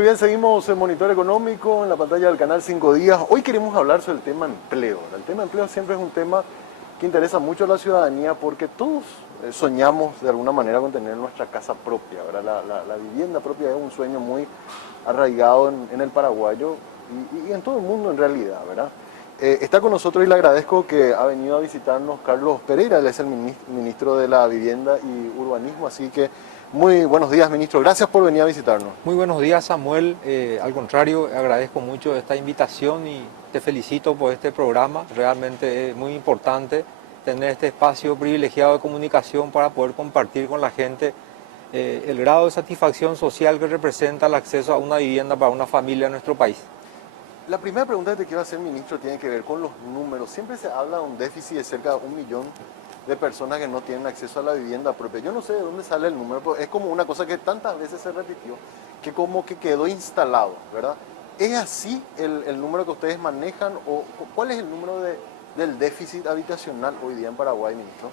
Muy bien, seguimos en Monitor Económico en la pantalla del canal 5 días. Hoy queremos hablar sobre el tema empleo. El tema empleo siempre es un tema que interesa mucho a la ciudadanía porque todos soñamos de alguna manera con tener nuestra casa propia, ¿verdad? La vivienda propia es un sueño muy arraigado en el paraguayo y en todo el mundo en realidad, ¿verdad? Está con nosotros y le agradezco que ha venido a visitarnos Carlos Pereira, él es el ministro de la Vivienda y Urbanismo, así que muy buenos días, ministro, gracias por venir a visitarnos. Muy buenos días, Samuel. Al contrario, agradezco mucho esta invitación y te felicito por este programa. Realmente es muy importante tener este espacio privilegiado de comunicación para poder compartir con la gente el grado de satisfacción social que representa el acceso a una vivienda para una familia en nuestro país. La primera pregunta que te quiero hacer, ministro, tiene que ver con los números. Siempre se habla de un déficit de cerca de 1 millón de personas que no tienen acceso a la vivienda propia. Yo no sé de dónde sale el número, pero es como una cosa que tantas veces se repitió, que como que quedó instalado, ¿verdad? ¿Es así el número que ustedes manejan o cuál es el número del déficit habitacional hoy día en Paraguay, ministro?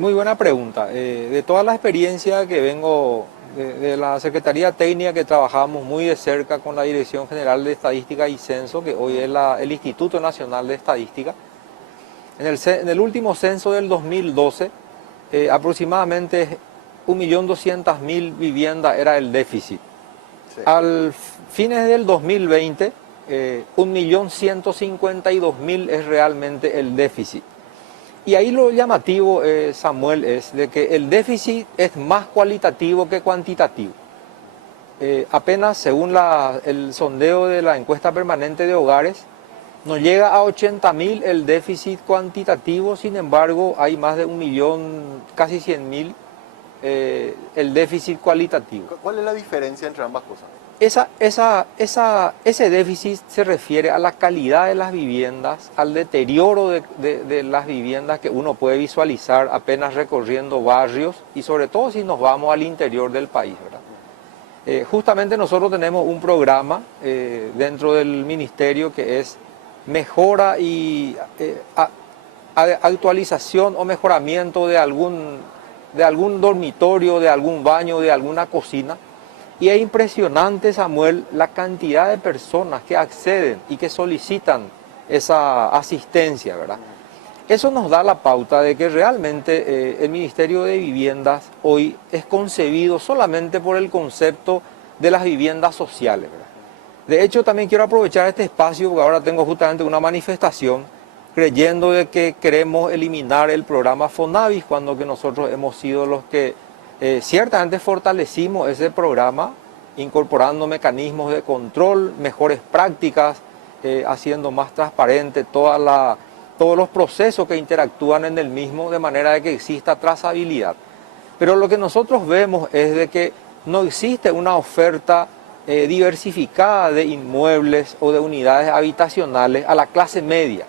Muy buena pregunta. De toda la experiencia que vengo de la Secretaría Técnica, que trabajamos muy de cerca con la Dirección General de Estadística y Censo, que hoy es el Instituto Nacional de Estadística, en el último censo del 2012, aproximadamente 1.200.000 viviendas era el déficit. Sí. Al fines del 2020, 1.152.000 es realmente el déficit. Y ahí lo llamativo, Samuel, es de que el déficit es más cualitativo que cuantitativo. Apenas según el sondeo de la encuesta permanente de hogares, nos llega a 80.000 el déficit cuantitativo, sin embargo hay más de 1 millón, casi 100.000 el déficit cualitativo. ¿Cuál es la diferencia entre ambas cosas? Ese déficit se refiere a la calidad de las viviendas, al deterioro de las viviendas que uno puede visualizar apenas recorriendo barrios y sobre todo si nos vamos al interior del país, ¿verdad? Justamente nosotros tenemos un programa dentro del ministerio que es mejora y actualización o mejoramiento de algún dormitorio, de algún baño, de alguna cocina. Y es impresionante, Samuel, la cantidad de personas que acceden y que solicitan esa asistencia, ¿verdad? Eso nos da la pauta de que realmente el Ministerio de Viviendas hoy es concebido solamente por el concepto de las viviendas sociales, ¿verdad? De hecho, también quiero aprovechar este espacio, porque ahora tengo justamente una manifestación creyendo de que queremos eliminar el programa Fonavis, cuando que nosotros hemos sido los que ciertamente fortalecimos ese programa, incorporando mecanismos de control, mejores prácticas, haciendo más transparente todos los procesos que interactúan en el mismo, de manera de que exista trazabilidad. Pero lo que nosotros vemos es de que no existe una oferta diversificada de inmuebles o de unidades habitacionales a la clase media,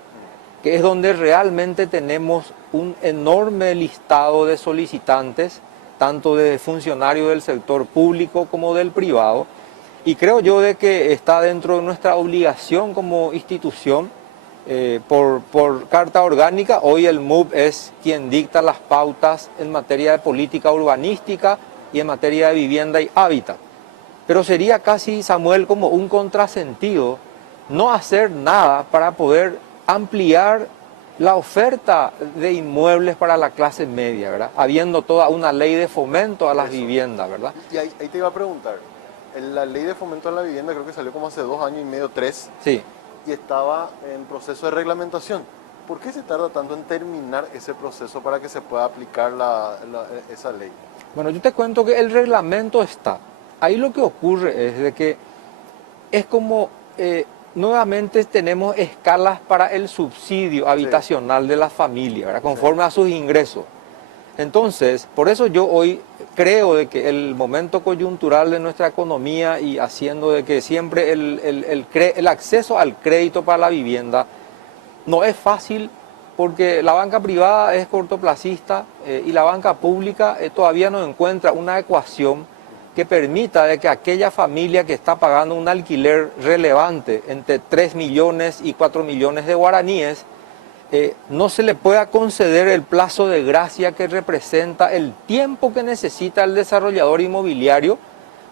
que es donde realmente tenemos un enorme listado de solicitantes, tanto de funcionarios del sector público como del privado, y creo yo de que está dentro de nuestra obligación como institución, por carta orgánica. Hoy el MUP es quien dicta las pautas en materia de política urbanística y en materia de vivienda y hábitat. Pero sería casi, Samuel, como un contrasentido no hacer nada para poder ampliar la oferta de inmuebles para la clase media, ¿verdad? Habiendo toda una ley de fomento a las viviendas, ¿verdad? Y ahí te iba a preguntar, la ley de fomento a la vivienda creo que salió como hace 2 años y medio, 3, Sí. y estaba en proceso de reglamentación. ¿Por qué se tarda tanto en terminar ese proceso para que se pueda aplicar esa ley? Bueno, yo te cuento que el reglamento está. Ahí lo que ocurre es de que es como nuevamente tenemos escalas para el subsidio habitacional de las familias, ¿verdad? Conforme a sus ingresos. Entonces, por eso yo hoy creo de que el momento coyuntural de nuestra economía y haciendo de que siempre el acceso al crédito para la vivienda no es fácil, porque la banca privada es cortoplacista y la banca pública todavía no encuentra una ecuación que permita de que aquella familia que está pagando un alquiler relevante entre 3 millones y 4 millones de guaraníes, no se le pueda conceder el plazo de gracia que representa el tiempo que necesita el desarrollador inmobiliario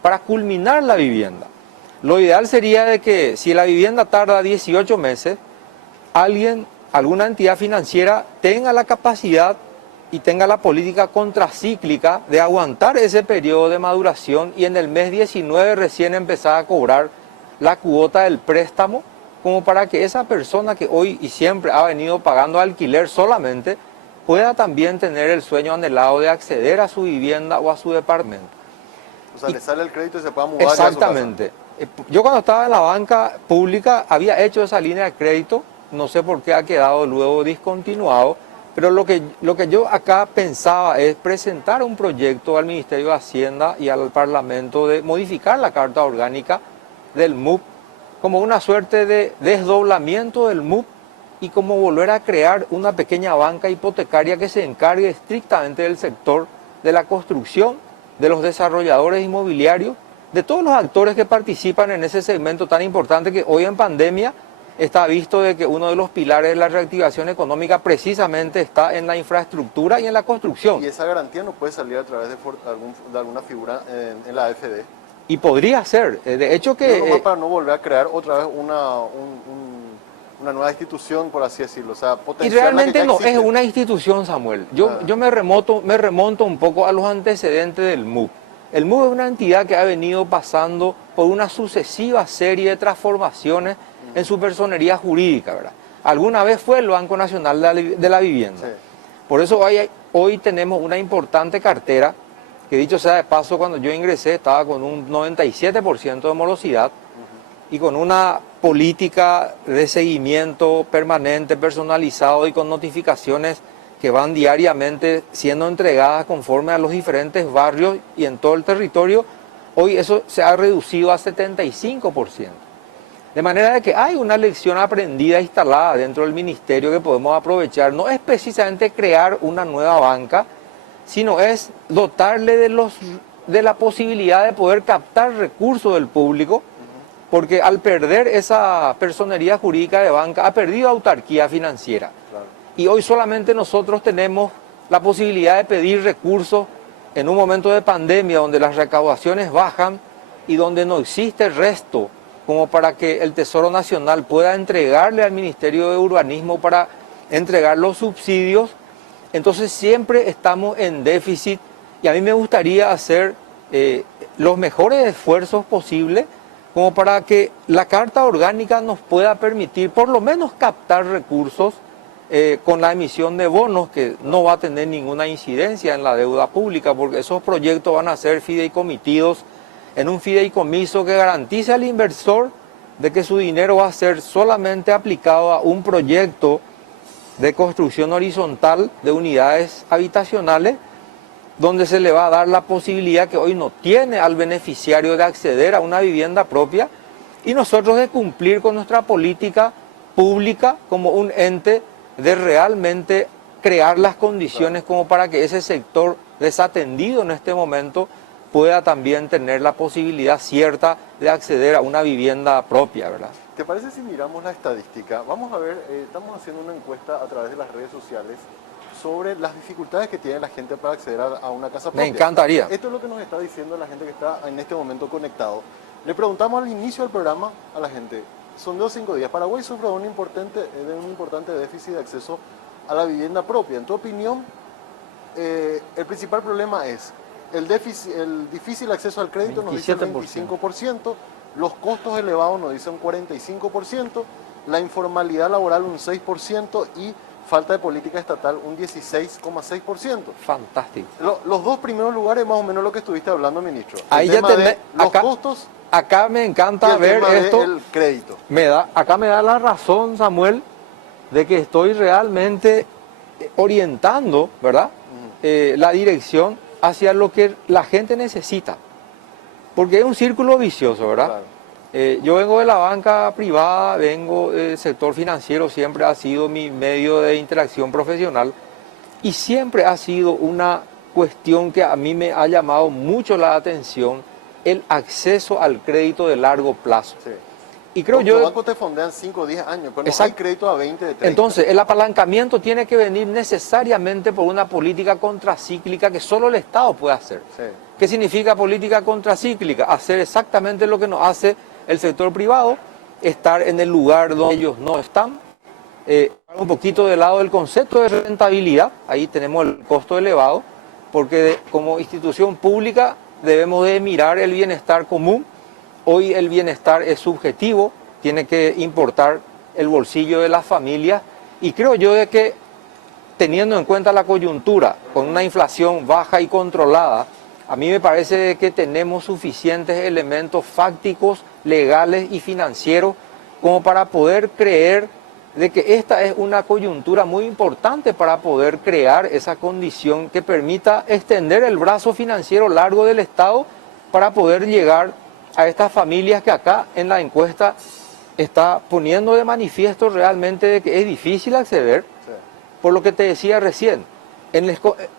para culminar la vivienda. Lo ideal sería de que si la vivienda tarda 18 meses, alguna entidad financiera tenga la capacidad y tenga la política contracíclica de aguantar ese periodo de maduración y en el mes 19 recién empezar a cobrar la cuota del préstamo, como para que esa persona que hoy y siempre ha venido pagando alquiler solamente pueda también tener el sueño anhelado de acceder a su vivienda o a su departamento. O sea, le sale el crédito y se pueda mudar ya a su casa. Exactamente. Yo cuando estaba en la banca pública había hecho esa línea de crédito, no sé por qué ha quedado luego discontinuado, pero lo que yo acá pensaba es presentar un proyecto al Ministerio de Hacienda y al Parlamento de modificar la Carta Orgánica del MUP como una suerte de desdoblamiento del MUP y como volver a crear una pequeña banca hipotecaria que se encargue estrictamente del sector de la construcción, de los desarrolladores inmobiliarios, de todos los actores que participan en ese segmento tan importante que hoy en pandemia está visto de que uno de los pilares de la reactivación económica precisamente está en la infraestructura y en la construcción. Y esa garantía no puede salir a través de alguna figura en la AFD. Y podría ser, de hecho que... Nomás para no volver a crear otra vez una nueva institución, por así decirlo. O sea, y realmente no es una institución, Samuel. Yo me remonto un poco a los antecedentes del MUP. El MUP es una entidad que ha venido pasando por una sucesiva serie de transformaciones en su personería jurídica, ¿verdad? Alguna vez fue el Banco Nacional de la Vivienda. Sí. Por eso hoy tenemos una importante cartera, que dicho sea de paso, cuando yo ingresé estaba con un 97% de morosidad y con una política de seguimiento permanente, personalizado y con notificaciones que van diariamente siendo entregadas conforme a los diferentes barrios y en todo el territorio. Hoy eso se ha reducido a 75%. De manera de que hay una lección aprendida instalada dentro del ministerio que podemos aprovechar. No es precisamente crear una nueva banca, sino es dotarle de la posibilidad de poder captar recursos del público, porque al perder esa personería jurídica de banca ha perdido autarquía financiera. Claro. Y hoy solamente nosotros tenemos la posibilidad de pedir recursos en un momento de pandemia donde las recaudaciones bajan y donde no existe resto como para que el Tesoro Nacional pueda entregarle al Ministerio de Urbanismo para entregar los subsidios. Entonces siempre estamos en déficit y a mí me gustaría hacer los mejores esfuerzos posibles como para que la Carta Orgánica nos pueda permitir por lo menos captar recursos con la emisión de bonos, que no va a tener ninguna incidencia en la deuda pública, porque esos proyectos van a ser fideicomitidos en un fideicomiso que garantice al inversor de que su dinero va a ser solamente aplicado a un proyecto de construcción horizontal de unidades habitacionales, donde se le va a dar la posibilidad que hoy no tiene al beneficiario de acceder a una vivienda propia y nosotros de cumplir con nuestra política pública como un ente de realmente crear las condiciones como para que ese sector desatendido en este momento pueda también tener la posibilidad cierta de acceder a una vivienda propia, ¿verdad? ¿Te parece si miramos la estadística? Vamos a ver, estamos haciendo una encuesta a través de las redes sociales sobre las dificultades que tiene la gente para acceder a una casa propia. Me encantaría. Esto es lo que nos está diciendo la gente que está en este momento conectado. Le preguntamos al inicio del programa a la gente, son 5 días. Paraguay sufre de un importante déficit de acceso a la vivienda propia. En tu opinión, el principal problema es el difícil acceso al crédito, 27%. Nos dice el 25%, los costos elevados nos dice un 45%, la informalidad laboral un 6% y falta de política estatal un 16,6%. Fantástico. Los dos primeros lugares más o menos lo que estuviste hablando, ministro. Ahí ya los costos. Acá me encanta ver esto. El crédito. Acá me da la razón, Samuel, de que estoy realmente orientando, ¿verdad? La dirección hacia lo que la gente necesita. Porque es un círculo vicioso, ¿verdad? Claro. Yo vengo de la banca privada, vengo del sector financiero, siempre ha sido mi medio de interacción profesional y siempre ha sido una cuestión que a mí me ha llamado mucho la atención, el acceso al crédito de largo plazo. Sí. Y creo yo... Los bancos te fondean 5 o 10 años, pero no hay crédito a 20 de 30. Entonces, el apalancamiento tiene que venir necesariamente por una política contracíclica que solo el Estado puede hacer. Sí. ¿Qué significa política contracíclica? Hacer exactamente lo que nos hace el sector privado, estar en el lugar donde ellos no están. Un poquito del lado del concepto de rentabilidad, ahí tenemos el costo elevado, porque como institución pública debemos de mirar el bienestar común. Hoy el bienestar es subjetivo, tiene que importar el bolsillo de las familias, y creo yo de que teniendo en cuenta la coyuntura, con una inflación baja y controlada, a mí me parece que tenemos suficientes elementos fácticos, legales y financieros como para poder creer de que esta es una coyuntura muy importante para poder crear esa condición que permita extender el brazo financiero largo del Estado para poder llegar a estas familias que acá en la encuesta está poniendo de manifiesto realmente de que es difícil acceder, sí. Por lo que te decía recién,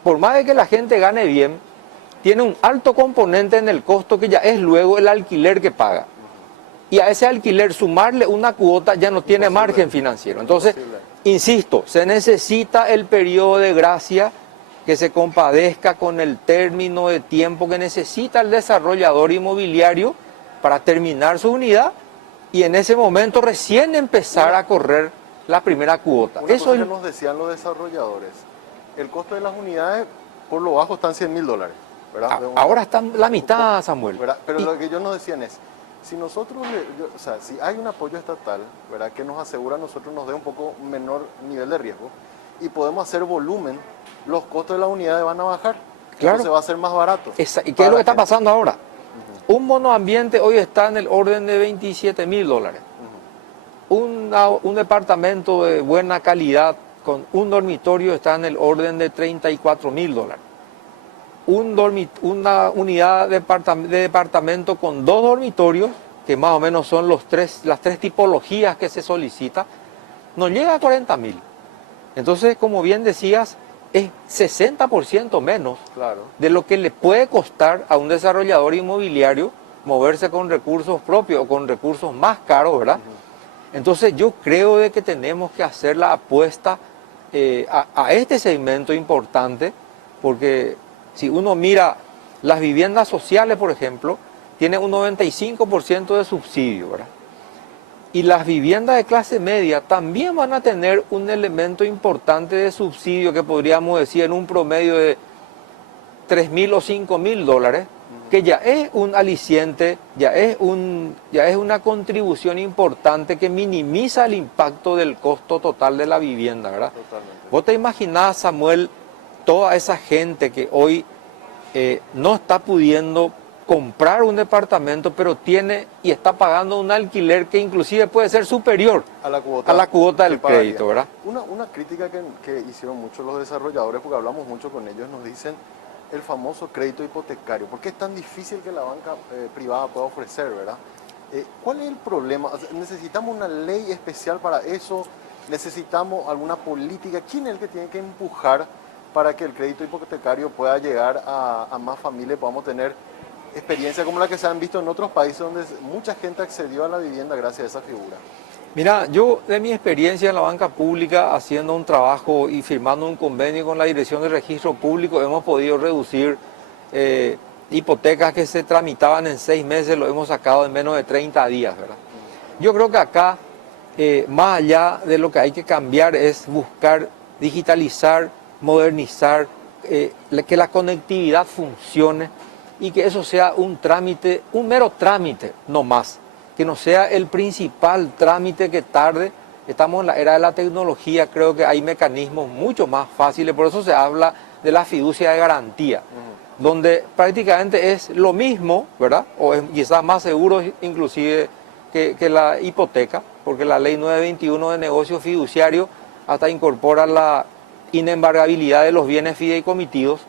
por más de que la gente gane bien, tiene un alto componente en el costo que ya es luego el alquiler que paga. Y a ese alquiler sumarle una cuota ya no tiene margen financiero. Entonces, insisto, se necesita el periodo de gracia que se compadezca con el término de tiempo que necesita el desarrollador inmobiliario para terminar su unidad y en ese momento recién empezar a correr la primera cuota. Eso es lo que nos decían los desarrolladores. El costo de las unidades por lo bajo están $100.000, ¿verdad? Ahora están la mitad, Samuel. ¿Verdad? Pero lo que ellos nos decían es, si nosotros, o sea, si hay un apoyo estatal, ¿verdad?, que nos asegura a nosotros nos dé un poco menor nivel de riesgo y podemos hacer volumen, los costos de las unidades van a bajar. Claro. Entonces va a ser más barato. ¿Y qué es lo que está pasando ahora? Un monoambiente hoy está en el orden de $27.000. Un departamento de buena calidad con un dormitorio está en el orden de $34.000. Una unidad de departamento con 2 dormitorios, que más o menos son las tres tipologías que se solicita, no llega a $40.000. Entonces, como bien decías, es 60% menos, claro, de lo que le puede costar a un desarrollador inmobiliario moverse con recursos propios o con recursos más caros, ¿verdad? Entonces yo creo de que tenemos que hacer la apuesta a este segmento importante, porque si uno mira las viviendas sociales, por ejemplo, tienen un 95% de subsidio, ¿verdad? Y las viviendas de clase media también van a tener un elemento importante de subsidio que podríamos decir en un promedio de $3.000 o $5.000, que ya es un aliciente, ya es una contribución importante que minimiza el impacto del costo total de la vivienda, ¿verdad? Totalmente. ¿Vos te imaginás, Samuel, toda esa gente que hoy no está pudiendo comprar un departamento, pero tiene y está pagando un alquiler que inclusive puede ser superior a la cuota del crédito, ¿verdad? Una crítica que hicieron muchos los desarrolladores, porque hablamos mucho con ellos, nos dicen el famoso crédito hipotecario. ¿Por qué es tan difícil que la banca privada pueda ofrecer, verdad? ¿Cuál es el problema? O sea, ¿necesitamos una ley especial para eso? ¿Necesitamos alguna política? ¿Quién es el que tiene que empujar para que el crédito hipotecario pueda llegar a más familias? Podamos tener experiencias como la que se han visto en otros países donde mucha gente accedió a la vivienda gracias a esa figura. Mira, yo de mi experiencia en la banca pública, haciendo un trabajo y firmando un convenio con la Dirección de Registro Público, hemos podido reducir hipotecas que se tramitaban en 6 meses, lo hemos sacado en menos de 30 días, ¿verdad? Yo creo que acá, más allá de lo que hay que cambiar, es buscar digitalizar, modernizar, que la conectividad funcione y que eso sea un trámite, un mero trámite, no más. Que no sea el principal trámite que tarde. Estamos en la era de la tecnología, creo que hay mecanismos mucho más fáciles, por eso se habla de la fiducia de garantía, donde prácticamente es lo mismo, ¿verdad? O es quizás más seguro inclusive que la hipoteca, porque la ley 921 de negocio fiduciario hasta incorpora la inembargabilidad de los bienes fideicomitidos,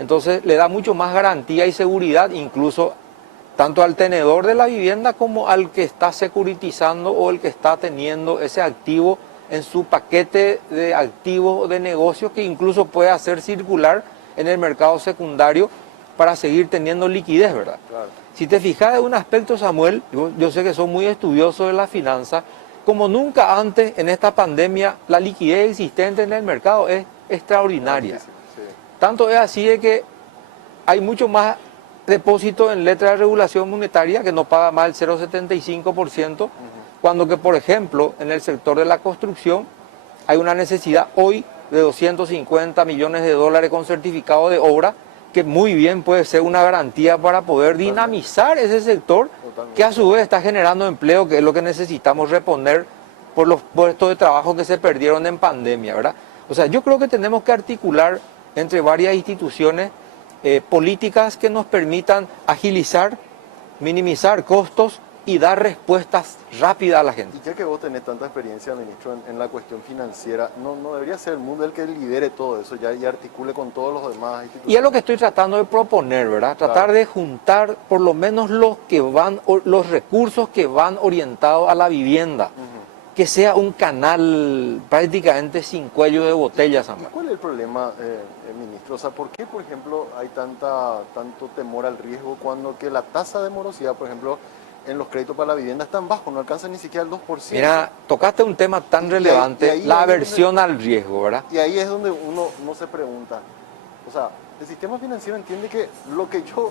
entonces le da mucho más garantía y seguridad incluso tanto al tenedor de la vivienda como al que está securitizando o el que está teniendo ese activo en su paquete de activos de negocios que incluso puede hacer circular en el mercado secundario para seguir teniendo liquidez, ¿verdad? Claro. Si te fijas en un aspecto, Samuel, yo sé que son muy estudiosos de la finanza, como nunca antes en esta pandemia la liquidez existente en el mercado es extraordinaria. Sí. Tanto es así de que hay mucho más depósito en letra de regulación monetaria que no paga más del 0,75%, cuando que, por ejemplo, en el sector de la construcción hay una necesidad hoy de 250 millones de dólares con certificado de obra, que muy bien puede ser una garantía para poder dinamizar ese sector, que a su vez está generando empleo, que es lo que necesitamos reponer por los puestos de trabajo que se perdieron en pandemia, ¿verdad? O sea, yo creo que tenemos que articular entre varias instituciones políticas que nos permitan agilizar, minimizar costos y dar respuestas rápidas a la gente. Y ya que vos tenés tanta experiencia, ministro, en la cuestión financiera, ¿no debería ser el mundo el que lidere todo eso ya y articule con todos los demás instituciones? Y es lo que estoy tratando de proponer, ¿verdad? Tratar de juntar por lo menos los recursos que van orientados a la vivienda. Que sea un canal prácticamente sin cuello de botella, Samuel. ¿Y cuál es el problema, ministro? O sea, ¿por qué, por ejemplo, hay tanto temor al riesgo cuando que la tasa de morosidad, por ejemplo, en los créditos para la vivienda es tan bajo, no alcanza ni siquiera el 2%? Mira, tocaste un tema tan relevante, la aversión al riesgo, ¿verdad? Y ahí es donde uno se pregunta, o sea, el sistema financiero entiende que lo que yo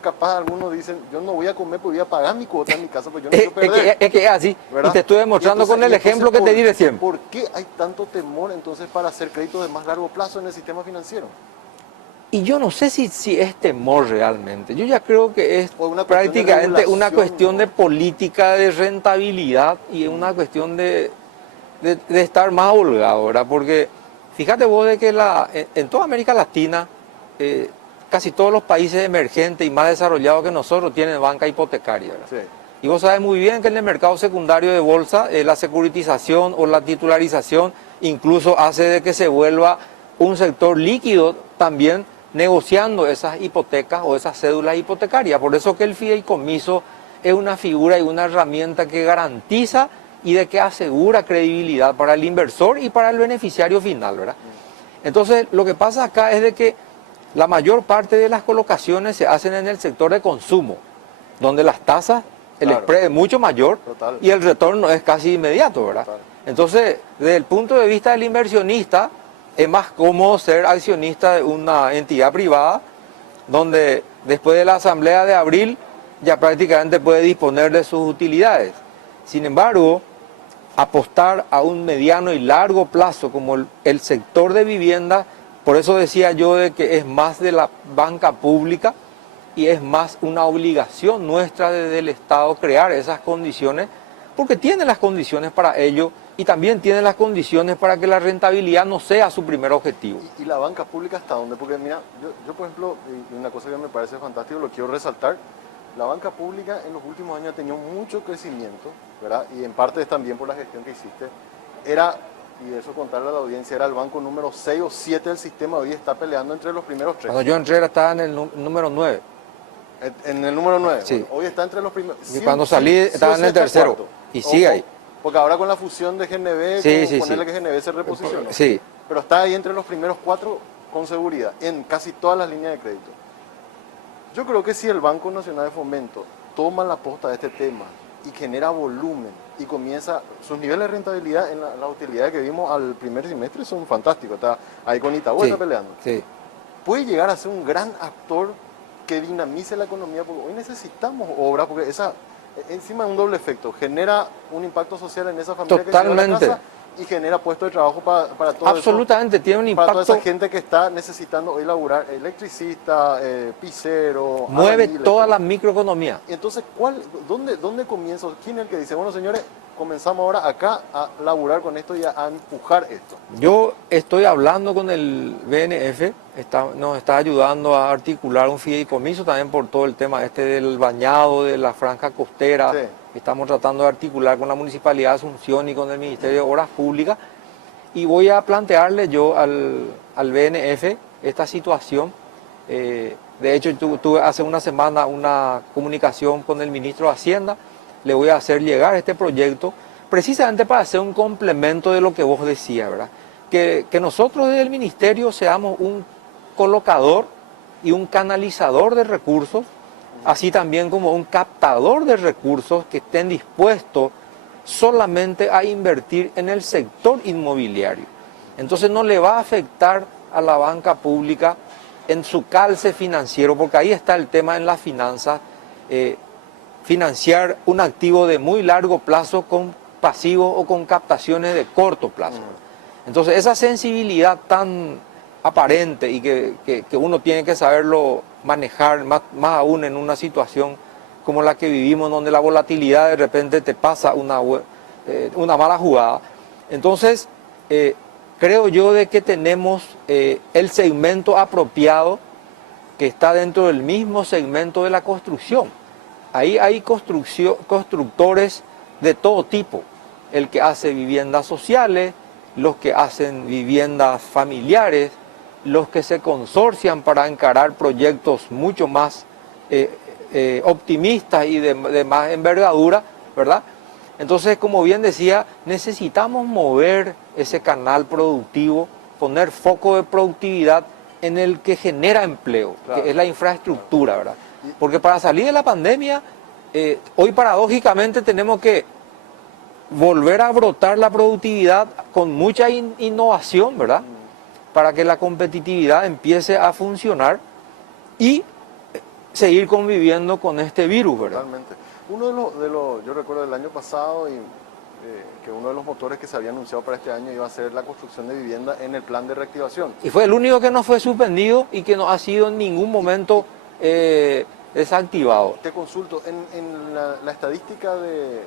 capaz algunos dicen, yo no voy a comer porque voy a pagar mi cuota en mi casa, pues yo no quiero perder. Es que es así, ¿verdad? y te estoy demostrando con el ejemplo que te di recién. ¿Por qué hay tanto temor entonces para hacer créditos de más largo plazo en el sistema financiero? Y yo no sé si es temor realmente, yo ya creo que es Una prácticamente una cuestión ¿no? de política, de rentabilidad y una cuestión de estar más holgado, ¿verdad? Porque fíjate vos de que en toda América Latina, casi todos los países emergentes y más desarrollados que nosotros tienen banca hipotecaria, ¿verdad? Sí. Y vos sabés muy bien que en el mercado secundario de bolsa, la securitización o la titularización incluso hace de que se vuelva un sector líquido también negociando esas hipotecas o esas cédulas hipotecarias. Por eso que el fideicomiso es una figura y una herramienta que garantiza y de que asegura credibilidad para el inversor y para el beneficiario final, ¿verdad? Entonces, lo que pasa acá es de que la mayor parte de las colocaciones se hacen en el sector de consumo, donde las tasas, el spread es mucho mayor. Total. Y el retorno es casi inmediato, ¿verdad? Total. Entonces, desde el punto de vista del inversionista, es más cómodo ser accionista de una entidad privada, donde después de la asamblea de abril ya prácticamente puede disponer de sus utilidades. Sin embargo, apostar a un mediano y largo plazo como el sector de vivienda, por eso decía yo de que es más de la banca pública y es más una obligación nuestra desde el Estado crear esas condiciones, porque tiene las condiciones para ello y también tiene las condiciones para que la rentabilidad no sea su primer objetivo. ¿Y la banca pública hasta dónde? Porque mira, yo por ejemplo, y una cosa que me parece fantástico, lo quiero resaltar, la banca pública en los últimos años ha tenido mucho crecimiento, ¿verdad? Y en parte es también por la gestión que hiciste. Y eso contarle a la audiencia, era el banco número 6 o 7 del sistema, hoy está peleando entre los primeros 3. Cuando yo entré estaba en el número 9. En el número 9, sí. Bueno, hoy está entre los primeros. Y cuando salí estaba en el tercero. Y sigue ahí. Porque ahora con la fusión de GNB, ponerle que GNB se reposicionó. Sí. Pero está ahí entre los primeros 4 con seguridad, en casi todas las líneas de crédito. Yo creo que si el Banco Nacional de Fomento toma la posta de este tema y genera volumen y comienza, sus niveles de rentabilidad en las utilidades que vimos al primer semestre son fantásticos. Está ahí con Itaú, está peleando. Sí. Puede llegar a ser un gran actor que dinamice la economía, porque hoy necesitamos obras, porque encima de un doble efecto, genera un impacto social en esa familia Totalmente. que llega a la casa y genera puestos de trabajo para todo Absolutamente, eso, tiene un impacto. para toda esa gente que está necesitando hoy laburar, electricista, pisero, mueve albañiles, toda la microeconomía. Entonces, ¿dónde comienza? ¿Quién es el que dice, bueno señores, comenzamos ahora acá a laburar con esto y a empujar esto? Yo estoy hablando con el BNF, nos está ayudando a articular un fideicomiso también por todo el tema del bañado, de la franja costera. Sí. Estamos tratando de articular con la Municipalidad de Asunción y con el Ministerio de Obras Públicas. Y voy a plantearle yo al BNF esta situación. De hecho, tuve hace una semana una comunicación con el ministro de Hacienda. Le voy a hacer llegar este proyecto precisamente para hacer un complemento de lo que vos decías, ¿verdad? Que nosotros desde el ministerio seamos un colocador y un canalizador de recursos, así también como un captador de recursos que estén dispuestos solamente a invertir en el sector inmobiliario. Entonces no le va a afectar a la banca pública en su calce financiero, porque ahí está el tema en las finanzas, financiar un activo de muy largo plazo con pasivos o con captaciones de corto plazo. Entonces, esa sensibilidad tan aparente y que uno tiene que saberlo manejar, más aún en una situación como la que vivimos, donde la volatilidad de repente te pasa una mala jugada. Entonces, creo yo de que tenemos el segmento apropiado que está dentro del mismo segmento de la construcción. Ahí hay constructores de todo tipo, el que hace viviendas sociales, los que hacen viviendas familiares, los que se consorcian para encarar proyectos mucho más optimistas y de más envergadura, ¿verdad? Entonces, como bien decía, necesitamos mover ese canal productivo, poner foco de productividad en el que genera empleo, claro, que es la infraestructura, ¿verdad? Porque para salir de la pandemia, hoy paradójicamente tenemos que volver a brotar la productividad con mucha innovación, ¿verdad? Para que la competitividad empiece a funcionar y seguir conviviendo con este virus, ¿verdad? Totalmente. Yo recuerdo del año pasado que uno de los motores que se había anunciado para este año iba a ser la construcción de vivienda en el plan de reactivación. Y fue el único que no fue suspendido y que no ha sido en ningún momento desactivado. Te consulto, en la estadística de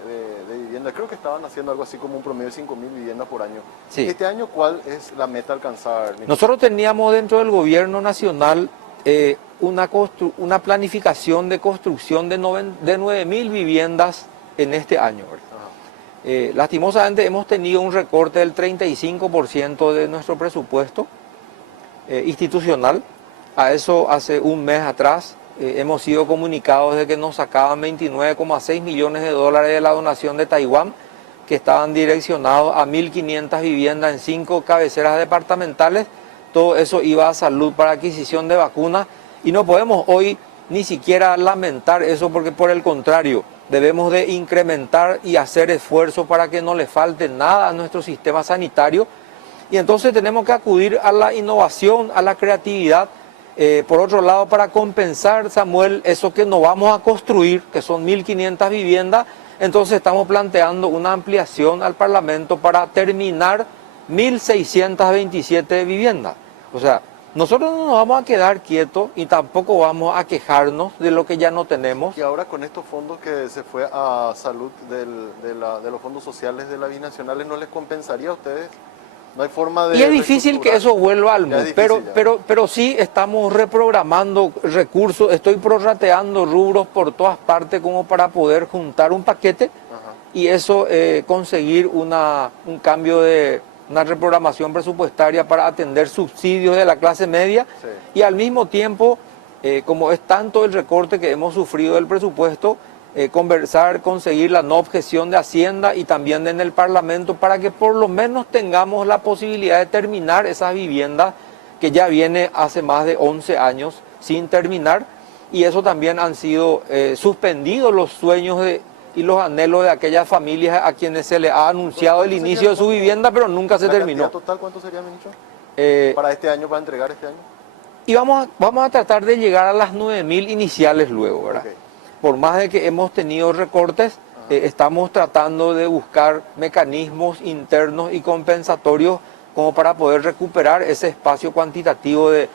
vivienda, creo que estaban haciendo algo así como un promedio de 5.000 viviendas por año. Sí. Este año, ¿cuál es la meta a alcanzar? Nosotros teníamos dentro del gobierno nacional una planificación de construcción de 9.000 viviendas en este año, ¿verdad? Lastimosamente hemos tenido un recorte del 35% de nuestro presupuesto institucional. A eso hace un mes atrás hemos sido comunicados de que nos sacaban 29,6 millones de dólares de la donación de Taiwán, que estaban direccionados a 1.500 viviendas en 5 cabeceras departamentales. Todo eso iba a salud para adquisición de vacunas y no podemos hoy ni siquiera lamentar eso, porque por el contrario debemos de incrementar y hacer esfuerzos para que no le falte nada a nuestro sistema sanitario, y entonces tenemos que acudir a la innovación, a la creatividad. Por otro lado, para compensar, Samuel, eso que no vamos a construir, que son 1.500 viviendas, entonces estamos planteando una ampliación al Parlamento para terminar 1.627 viviendas. O sea, nosotros no nos vamos a quedar quietos y tampoco vamos a quejarnos de lo que ya no tenemos. Y ahora con estos fondos que se fue a salud de los fondos sociales de las binacionales, ¿no les compensaría a ustedes? No hay forma de... Y es difícil que eso vuelva al MUD, pero sí estamos reprogramando recursos, estoy prorrateando rubros por todas partes como para poder juntar un paquete. Ajá. Y eso conseguir un cambio de una reprogramación presupuestaria para atender subsidios de la clase media. Sí. Y al mismo tiempo, como es tanto el recorte que hemos sufrido del presupuesto, conversar, conseguir la no objeción de Hacienda y también en el Parlamento para que por lo menos tengamos la posibilidad de terminar esas viviendas que ya viene hace más de 11 años sin terminar, y eso también han sido suspendidos los sueños y los anhelos de aquellas familias a quienes se les ha anunciado el inicio de su vivienda, pero nunca se terminó. ¿Total cuánto sería, ministro? Para este año, para entregar este año. Y vamos a tratar de llegar a las 9.000 iniciales luego, ¿verdad? Okay. Por más de que hemos tenido recortes, estamos tratando de buscar mecanismos internos y compensatorios como para poder recuperar ese espacio cuantitativo de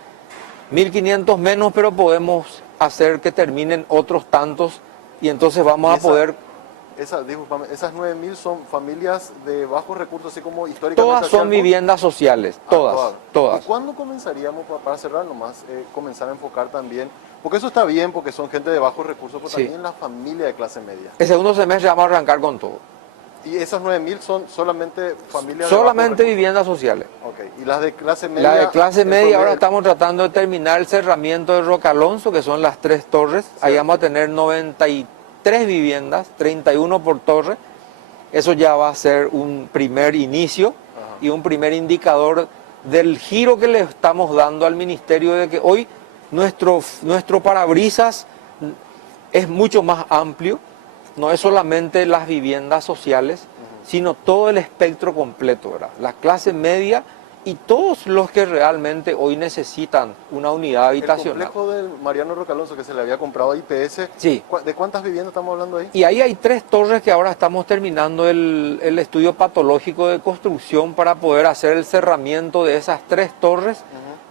1.500 menos, pero podemos hacer que terminen otros tantos y entonces vamos a poder... Esas 9.000 son familias de bajos recursos, así como históricamente... Todas son viviendas sociales, todas. ¿Y cuándo comenzaríamos, para cerrar nomás, comenzar a enfocar también? Porque eso está bien, porque son gente de bajos recursos, pero también la familia de clase media. El segundo semestre vamos a arrancar con todo. ¿Y esas 9.000 son solamente familias solamente viviendas sociales? Ok. ¿Y las de clase media? Las de clase media ahora estamos tratando de terminar el cerramiento de Roca Alonso, que son las 3 torres. Sí. Ahí vamos a tener 93 viviendas, 31 por torre. Eso ya va a ser un primer inicio. Ajá. Y un primer indicador del giro que le estamos dando al ministerio, de que hoy nuestro parabrisas es mucho más amplio, no es solamente las viviendas sociales, sino todo el espectro completo, ¿verdad? La clase media y todos los que realmente hoy necesitan una unidad habitacional. El complejo del Mariano Roque Alonso que se le había comprado a IPS, Sí. ¿de cuántas viviendas estamos hablando ahí? Y ahí hay 3 torres que ahora estamos terminando el estudio patológico de construcción para poder hacer el cerramiento de esas 3 torres,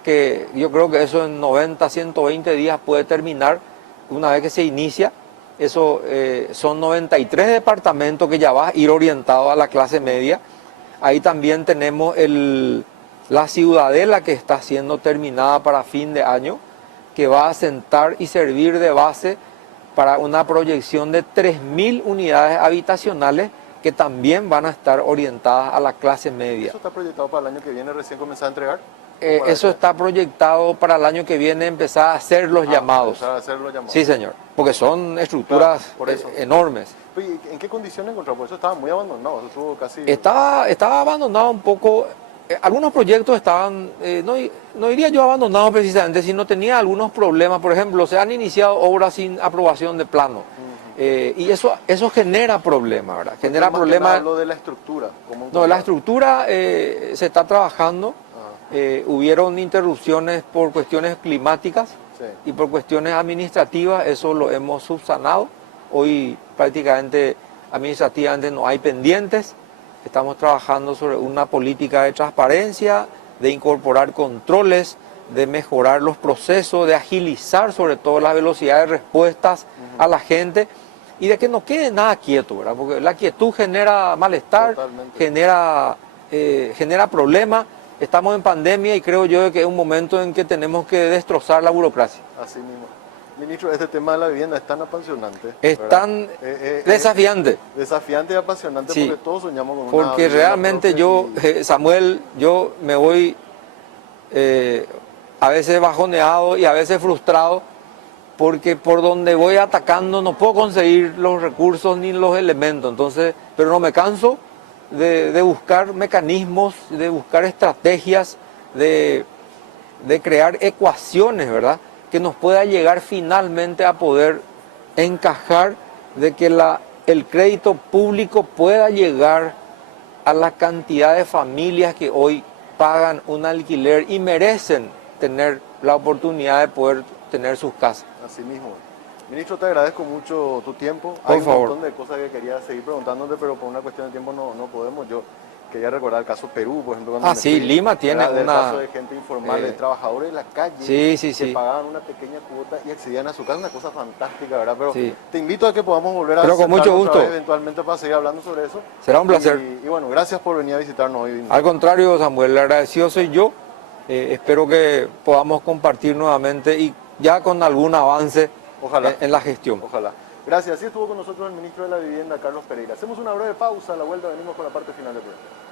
que yo creo que eso en 90, 120 días puede terminar una vez que se inicia. Eso son 93 departamentos que ya va a ir orientado a la clase media. Ahí también tenemos la ciudadela que está siendo terminada para fin de año, que va a sentar y servir de base para una proyección de 3.000 unidades habitacionales que también van a estar orientadas a la clase media. ¿Eso está proyectado para el año que viene recién comenzar a entregar? Eso está proyectado para el año que viene empezar a hacer los llamados. Empezar a hacer los llamados. Sí, señor, porque son estructuras Claro, por eso. enormes. Oye, ¿en qué condiciones encontramos? Eso estaba muy abandonado, eso estuvo casi... Estaba abandonado un poco. Algunos proyectos estaban, no diría yo abandonados precisamente, sino tenía algunos problemas. Por ejemplo, se han iniciado obras sin aprobación de plano. Y eso genera problemas, ¿verdad? Genera problemas. Lo de la estructura. No, la estructura se está trabajando. Hubieron interrupciones por cuestiones climáticas y por cuestiones administrativas. Eso lo hemos subsanado. Hoy prácticamente administrativamente no hay pendientes. Estamos trabajando sobre una política de transparencia, de incorporar controles, de mejorar los procesos, de agilizar sobre todo la velocidad de respuestas a la gente y de que no quede nada quieto, ¿verdad? Porque la quietud genera malestar, genera problemas. Estamos en pandemia y creo yo que es un momento en que tenemos que destrozar la burocracia. Así mismo. Ministro, este tema de la vivienda es tan apasionante. Es tan desafiante. Desafiante y apasionante, sí, porque todos soñamos con una porque realmente yo, Samuel, yo me voy a veces bajoneado y a veces frustrado, porque por donde voy atacando no puedo conseguir los recursos ni los elementos. Entonces, pero no me canso de buscar mecanismos, de buscar estrategias, de crear ecuaciones, ¿verdad?, que nos pueda llegar finalmente a poder encajar de que el crédito público pueda llegar a la cantidad de familias que hoy pagan un alquiler y merecen tener la oportunidad de poder tener sus casas. Así mismo. Ministro, te agradezco mucho tu tiempo. Por favor. Hay un montón de cosas que quería seguir preguntándote, pero por una cuestión de tiempo no podemos. Yo quería recordar el caso Perú, por ejemplo. Sí, Lima tiene el caso de gente informal, de trabajadores de la calle, que pagaban una pequeña cuota y accedían a su casa, una cosa fantástica, ¿verdad? Pero te invito a que podamos volver a con mucho gusto. Eventualmente para seguir hablando sobre eso. Será un placer. Y bueno, gracias por venir a visitarnos hoy. Al contrario, Samuel, el agradecido soy yo. Espero que podamos compartir nuevamente y ya con algún avance. Ojalá. En la gestión. Ojalá. Gracias. Así estuvo con nosotros el ministro de la Vivienda, Carlos Pereira. Hacemos una breve pausa. A la vuelta venimos con la parte final del programa.